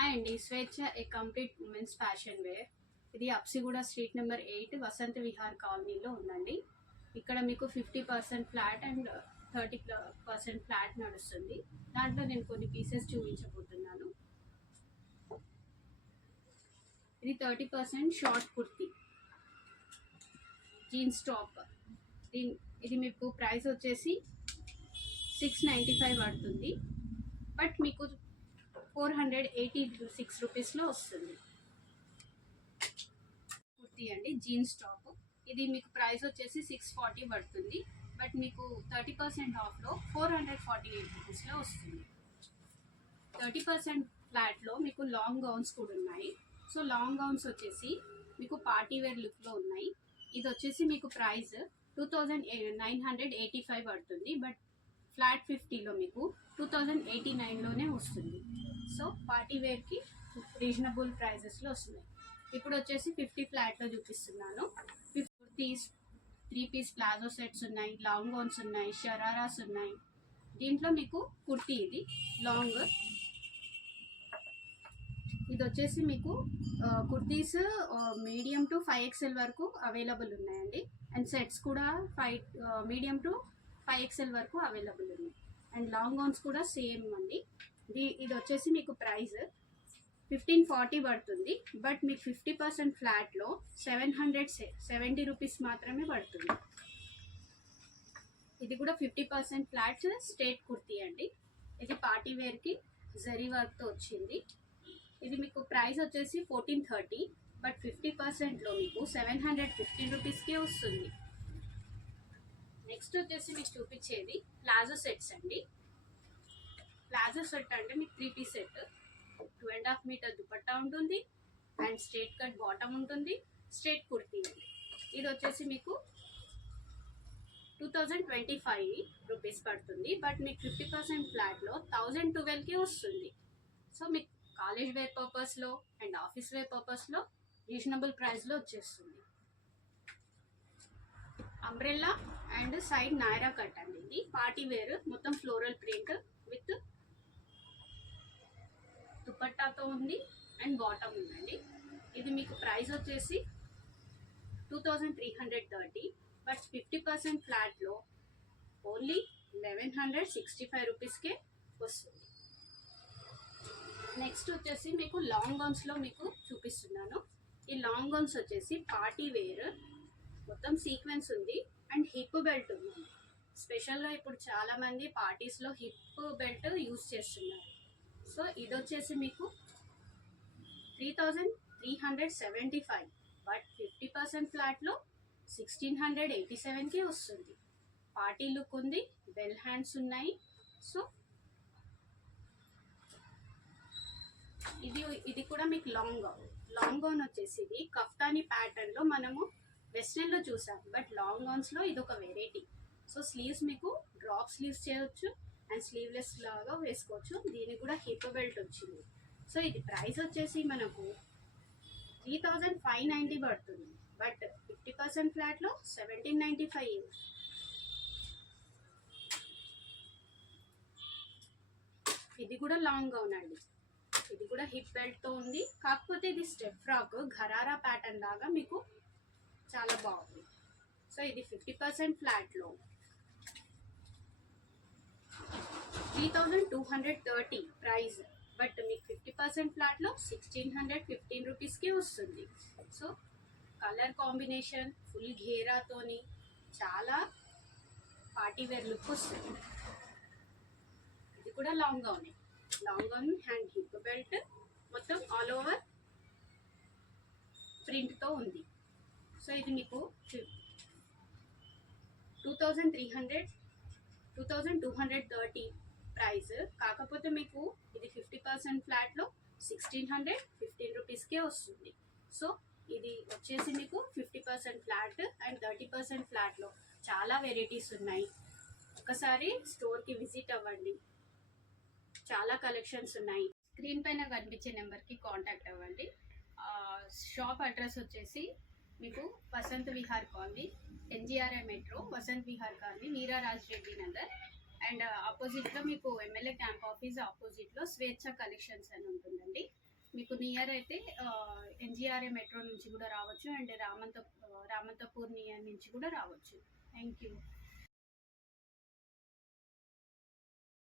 Hi అండి, Swechha a complete women's fashion wear. ఇది Habsiguda street number 8 Vasantha Vihar కాలనీలో ఉందండి. ఇక్కడ మీకు 50% ఫ్లాట్ అండ్ 30% ఫ్లాట్ నడుస్తుంది. దాంట్లో నేను కొన్ని పీసెస్ చూపించబోతున్నాను. ఇది 30% షార్ట్ కుర్తీ జీన్స్ టాప్. ఇది మీకు ప్రైస్ వచ్చేసి 695 పడుతుంది. బట్ మీకు 486 రూపీస్లో వస్తుంది. కుర్తీ అండి, జీన్స్ టాప్. ఇది మీకు ప్రైస్ వచ్చేసి 640 పడుతుంది. బట్ మీకు 30% ఆఫ్లో 448 రూపీస్లో వస్తుంది. 30% ఫ్లాట్లో మీకు లాంగ్ గౌన్స్ కూడా ఉన్నాయి. సో లాంగ్ గౌన్స్ వచ్చేసి మీకు పార్టీ వేర్ లుక్లో ఉన్నాయి. ఇది వచ్చేసి మీకు ప్రైస్ 2985 పడుతుంది. బట్ ఫ్లాట్ 50లో మీకు 2089లోనే వస్తుంది. సో పార్టీ వేర్కి రీజనబుల్ ప్రైజెస్లో వస్తున్నాయి. ఇప్పుడు వచ్చేసి 50 ఫ్లాట్లో చూపిస్తున్నాను. 50 కుర్తీస్, 3 పీస్ ప్లాజో సెట్స్ ఉన్నాయి, లాంగ్ గౌన్స్ ఉన్నాయి, షరారాస్ ఉన్నాయి. దీంట్లో మీకు కుర్తీ ఇది లాంగ్. ఇది వచ్చేసి మీకు కుర్తీస్ మీడియం టు 5XL వరకు అవైలబుల్ ఉన్నాయండి. అండ్ సెట్స్ కూడా మీడియం టు 5XL వరకు అవైలబుల్ ఉన్నాయి. అండ్ లాంగ్ గౌన్స్ కూడా సేమ్ అండి. ఇది వచ్చేసి మీకు ప్రైస్ 1540 పడుతుంది. బట్ మీకు 50% ఫ్లాట్లో 770 రూపీస్ మాత్రమే పడుతుంది. ఇది కూడా 50% ఫ్లాట్ స్ట్రేట్ కుర్తీ అండి. ఇది పార్టీ వేర్కి జరీ వర్క్తో వచ్చింది. ఇది మీకు ప్రైస్ వచ్చేసి 1430. బట్ 50%లో మీకు 715 రూపీస్కే వస్తుంది. నెక్స్ట్ వచ్చేసి మీకు చూపించేది ప్లాజో సెట్స్ అండి. ప్లాజో సెట్ అంటే మీకు 3 పీస్ సెట్, 2.5 మీటర్ దుపట్టా ఉంటుంది అండ్ స్ట్రేట్ కట్ బాటమ్ ఉంటుంది, స్ట్రేట్ కుర్తీ అండి. ఇది వచ్చేసి మీకు 2025 రూపీస్ పడుతుంది. బట్ మీకు 50% ఫ్లాట్లో 1012కి వస్తుంది. సో మీకు కాలేజ్ వేర్ పర్పస్లో అండ్ ఆఫీస్ వేర్ పర్పస్లో రీజనబుల్ ప్రైస్లో వచ్చేస్తుంది. Umbrella and side Nayra cut అండి. ఇది పార్టీ వేర్, మొత్తం ఫ్లోరల్ ప్రింట్ విత్ దుపట్టాతో ఉంది అండ్ బాటమ్ ఉందండి. ఇది మీకు ప్రైస్ వచ్చేసి 2330. బట్ 50% ఫ్లాట్లో ఓన్లీ 1165 రూపీస్కే వస్తుంది. నెక్స్ట్ వచ్చేసి మీకు లాంగ్ గౌన్స్లో మీకు చూపిస్తున్నాను. ఈ లాంగ్ గౌన్స్ వచ్చేసి పార్టీ వేర్, మొత్తం సీక్వెన్స్ ఉంది అండ్ హిప్ బెల్ట్ ఉంది. స్పెషల్గా ఇప్పుడు చాలామంది పార్టీస్లో హిప్ బెల్ట్ యూజ్ చేస్తున్నారు. సో ఇది వచ్చేసి మీకు 3375. బట్ 50% ఫ్లాట్లో 1687కి వస్తుంది. పార్టీ లుక్ ఉంది, బెల్ హ్యాండ్స్ ఉన్నాయి. సో ఇది కూడా మీకు లాంగ్ గౌన్ వచ్చేసి ఇది కఫ్తానీ ప్యాటర్న్లో మనము వెస్ట్రన్లో చూసాం. బట్ లాంగ్ గౌన్స్లో ఇది ఒక వెరైటీ. సో స్లీవ్స్ మీకు డ్రాప్ స్లీవ్స్ చేయవచ్చు అండ్ స్లీవ్లెస్ లాగా వేసుకోవచ్చు. దీనికి కూడా హిప్ బెల్ట్ వచ్చింది. సో ఇది ప్రైస్ వచ్చేసి మనకు 3590 పడుతుంది. బట్ 50% ఫ్లాట్లో 1795. ఇది కూడా లాంగ్ గౌన్ అండి. ఇది కూడా హిప్ బెల్ట్తో ఉంది. కాకపోతే ఇది స్టెప్ ఫ్రాక్ ఘరారా ప్యాటర్న్ లాగా మీకు చాలా బాగుంది. సో ఇది 50% ఫ్లాట్లో 3230 ప్రైస్. బట్ మీకు 50% ఫ్లాట్లో 1615 రూపీస్కి వస్తుంది. సో కలర్ కాంబినేషన్ ఫుల్ ఘేరాతోని చాలా పార్టీ వేర్ లుక్ వస్తుంది. ఇది కూడా long gown hand hip belt, మొత్తం ఆల్ ఓవర్ ప్రింట్తో ఉంది. సో ఇది మీకు 2230 ప్రైస్. కాకపోతే మీకు ఇది 50% ఫ్లాట్లో 1615 రూపీస్కే వస్తుంది. సో ఇది వచ్చేసి మీకు 50% ఫ్లాట్ అండ్ 30% ఫ్లాట్లో చాలా వెరైటీస్ ఉన్నాయి. ఒకసారి స్టోర్కి విజిట్ అవ్వండి, చాలా కలెక్షన్స్ ఉన్నాయి. స్క్రీన్ పైన కనిపించే నెంబర్కి కాంటాక్ట్ అవ్వండి. షాప్ అడ్రస్ వచ్చేసి మీకు Vasantha Vihar colony, NGRI metro, Vasant Vihar colony, Veeraraj Reddy Nagar. And ఆపోజిట్లో మీకు ఎమ్మెల్యే క్యాంప్ ఆఫీస్ ఆపోజిట్లో స్వేచ్ఛ కలెక్షన్స్ అని ఉంటుందండి. మీకు నియర్ అయితే ఎన్జిఆర్ఏ మెట్రో నుంచి కూడా రావచ్చు అండ్ రామంతపూర్ నియర్ నుంచి కూడా రావచ్చు. Thank you.